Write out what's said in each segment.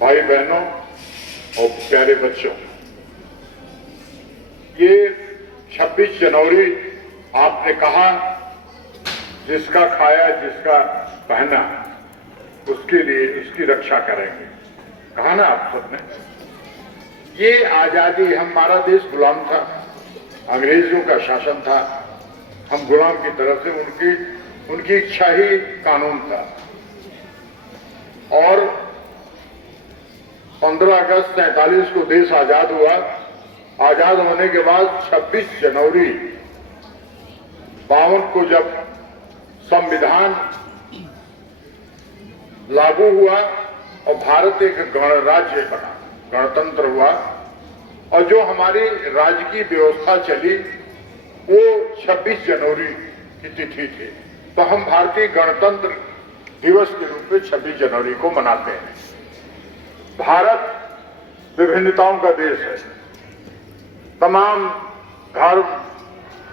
भाई बहनों और प्यारे बच्चों, ये 26 जनवरी आपने कहा जिसका खाया जिसका पहना उसके लिए उसकी रक्षा करेंगे, कहा ना आप सबने। ये आजादी, हमारा देश गुलाम था, अंग्रेजों का शासन था, हम गुलाम की तरफ से उनकी इच्छा ही कानून था। और 15 अगस्त 47 को देश आजाद हुआ। आजाद होने के बाद 26 जनवरी 52 को जब संविधान लागू हुआ और भारत एक गणराज्य बना, गणतंत्र हुआ, और जो हमारी राजकीय व्यवस्था चली वो 26 जनवरी की तिथि थी। तो हम भारतीय गणतंत्र दिवस के रूप में 26 जनवरी को मनाते हैं। भारत विभिन्नताओं का देश है। तमाम धर्म,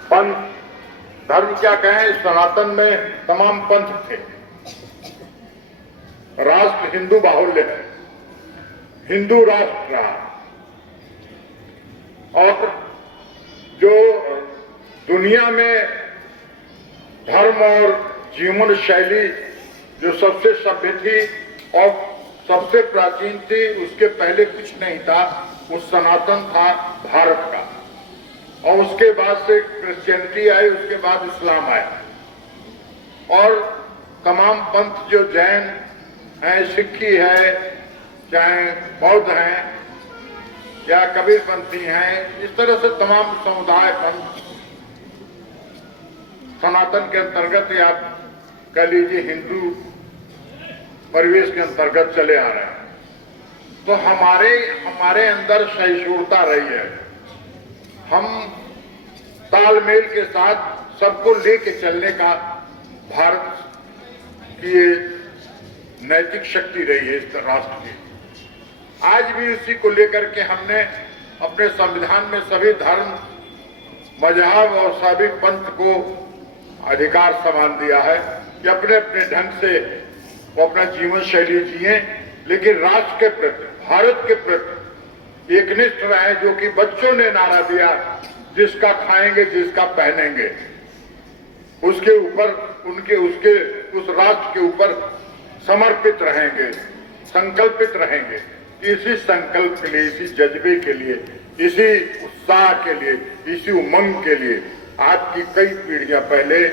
पंथ, धर्म क्या कहें, सनातन में तमाम पंथ थे। राष्ट्र हिंदू बाहुल्य है, हिंदू राष्ट्र रहा। और जो दुनिया में धर्म और जीवन शैली जो सबसे सभ्य थी और सबसे प्राचीन थी, उसके पहले कुछ नहीं था, वो सनातन था भारत का। और उसके बाद से क्रिश्चियनिटी आई, उसके बाद इस्लाम आया। और तमाम पंथ जो जैन हैं, सिक्खी है, चाहे बौद्ध हैं या कबीरपंथी हैं, इस तरह से तमाम समुदाय पंथ सनातन के अंतर्गत या कह लीजिए हिंदू परिवेश के अंतर्गत चले आ रहे हैं। तो हमारे अंदर सहिष्णुता रही है। हम तालमेल के साथ सबको लेके चलने का भारत की नैतिक शक्ति रही है इस राष्ट्र की। आज भी उसी को लेकर के हमने अपने संविधान में सभी धर्म, मजहब और सभी पंथ को अधिकार समान दिया है कि अपने अपने ढंग से वो अपना जीवन शैली जिए, लेकिन राष्ट्र के प्रति, भारत के प्रति एकनिष्ठ रहे। जो कि बच्चों ने नारा दिया, जिसका खाएंगे जिसका पहनेंगे, उसके ऊपर उस राष्ट्र के ऊपर समर्पित रहेंगे, संकल्पित रहेंगे। इसी संकल्प के लिए, इसी जज्बे के लिए, इसी उत्साह के लिए, इसी उमंग के लिए आज की कई पीढ़ियां पहले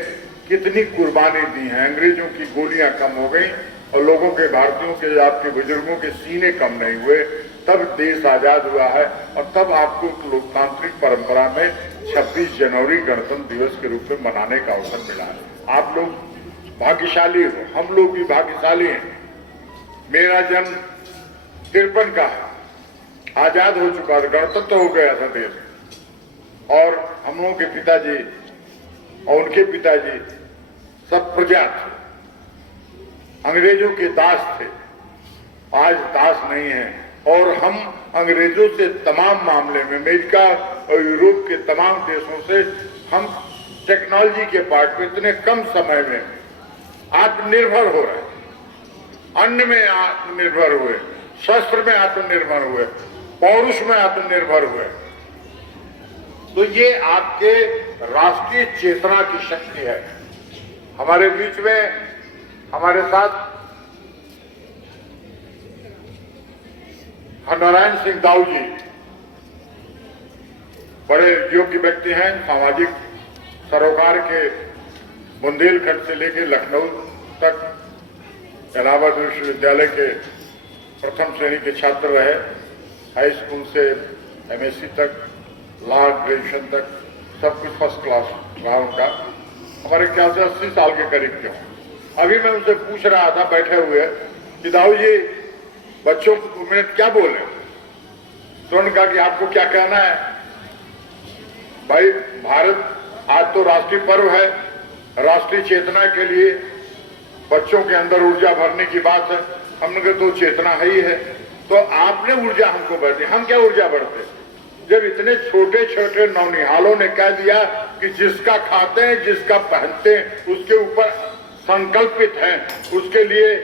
कितनी कुर्बानी दी हैं। अंग्रेजों की गोलियां कम हो गई और लोगों के, भारतीयों के, आपके बुजुर्गों के सीने कम नहीं हुए, तब देश आजाद हुआ है। और तब आपको एक लोकतांत्रिक परंपरा में 26 जनवरी गणतंत्र दिवस के रूप में मनाने का अवसर मिला है। आप लोग भाग्यशाली हो, हम लोग भी भाग्यशाली हैं। मेरा जन्म 53 का है, आजाद हो चुका था, गणतंत्र हो गया था देश। और हम लोगों के पिताजी और उनके पिताजी सब प्रजा थे, अंग्रेजों के दास थे। आज दास नहीं है। और हम अंग्रेजों से तमाम मामले में, अमेरिका और यूरोप के तमाम देशों से हम टेक्नोलॉजी के पार्ट में इतने कम समय में आत्मनिर्भर हो रहे हैं। अन्न में आत्मनिर्भर हुए, शस्त्र में आत्मनिर्भर हुए, पौरुष में आत्मनिर्भर हुए। तो ये आपके राष्ट्रीय चेतना की शक्ति है। हमारे बीच में हमारे साथ नारायण सिंह दाऊ जी बड़े योग्य व्यक्ति हैं। सामाजिक सरोकार के बुंदेलखंड से लेकर लखनऊ तक इलाहाबाद विश्वविद्यालय के प्रथम श्रेणी के छात्र रहे। हाई स्कूल से MSc तक, लॉ ग्रेजुएशन तक सब कुछ फर्स्ट क्लास रहा उनका। हमारे ख्याल से 80 साल के करीब के हों। अभी मैं उनसे पूछ रहा था बैठे हुए कि दाऊ जी बच्चों को 2 मिनट क्या बोले, तो उन्होंने कहा कि आपको क्या कहना है। भाई भारत आज तो राष्ट्रीय पर्व है, राष्ट्रीय चेतना के लिए बच्चों के अंदर ऊर्जा भरने की बात है। हमने कहा तो चेतना है ही है, तो आपने ऊर्जा हमको बढ़ती, हम क्या ऊर्जा बढ़ते जब इतने छोटे छोटे नौनिहालों ने कह दिया कि जिसका खाते हैं जिसका पहनते हैं उसके ऊपर संकल्पित हैं, उसके लिए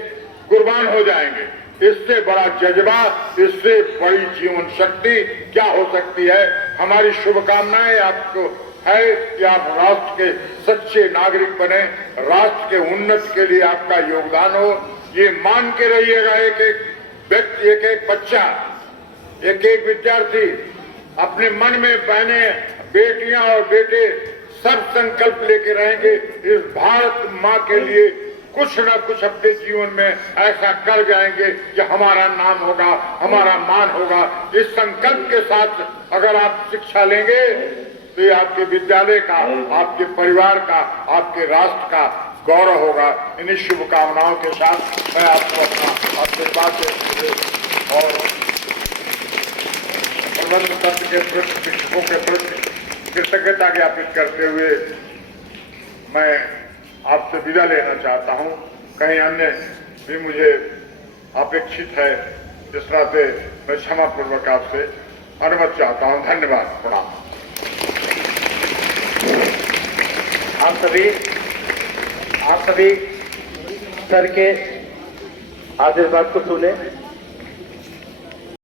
कुर्बान हो जाएंगे। इससे बड़ा जज्बा, इससे बड़ी जीवन शक्ति क्या हो सकती है। हमारी शुभकामनाएं आपको है कि आप राष्ट्र के सच्चे नागरिक बने, राष्ट्र के उन्नति के लिए आपका योगदान हो। ये मान के रहिएगा, एक एक व्यक्ति, एक एक बच्चा, एक एक विद्यार्थी अपने मन में, बहने, बेटियां और बेटे सब संकल्प लेके रहेंगे, इस भारत माँ के लिए कुछ न कुछ अपने जीवन में ऐसा कर जाएंगे कि हमारा नाम होगा, हमारा मान होगा। इस संकल्प के साथ अगर आप शिक्षा लेंगे तो ये आपके विद्यालय का, आपके परिवार का, आपके राष्ट्र का गौरव होगा। इन्हीं शुभकामनाओं के साथ मैं आपको अपना आशीर्वाद देते और प्रबंध तंत्र के प्रति, शिक्षकों के प्रति कृतज्ञता ज्ञापित करते हुए मैं आपसे विदा लेना चाहता हूं। कहीं अन्य भी मुझे अपेक्षित है, इस तरह से मैं क्षमा पूर्वक आपसे अनुमति चाहता हूं। धन्यवाद। प्रणाम। आप सभी सर के आशीर्वाद को सुने।